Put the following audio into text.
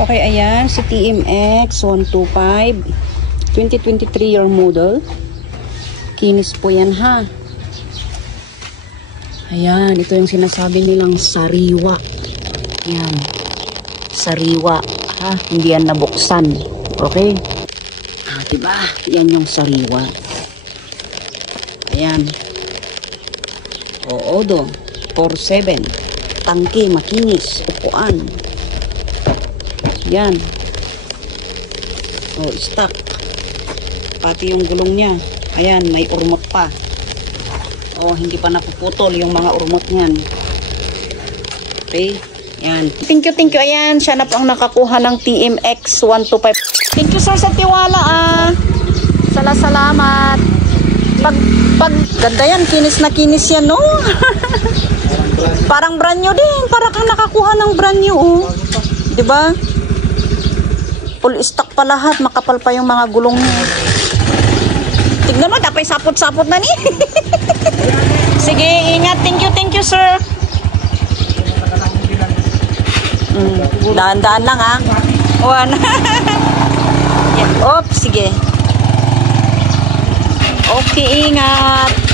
Okay, ayan, si TMX 125 2023 year model. Kinis po yan ha. Ayan, ito yung sinasabi nilang sariwa. Ayan, sariwa ha, hindi yan nabuksan. Okay, diba? Yan yung sariwa. Ayan, oo do 47 tangke, makinis, upuan. Yan. So, stock. Pati yung gulong niya. Ayan, may urmot pa. Oh, hindi pa napuputol yung mga urmot niyan. Okay. Yan. Thank you. Ayan, siya na po ang nakakuha ng TMX 125. Thank you sir sa tiwala Salamat. Pag ganda yan, kinis na kinis yan, no? Parang brand new din. Para kang nakakuha ng brand new, oh. Diba? Full stock pa lahat, makapal pa yung mga gulong niya. Tignan mo, dapat sapot-sapot na ni. Sige, ingat. Thank you, sir. Daan-daan lang, ha. One. Oops, sige. Okay, ingat.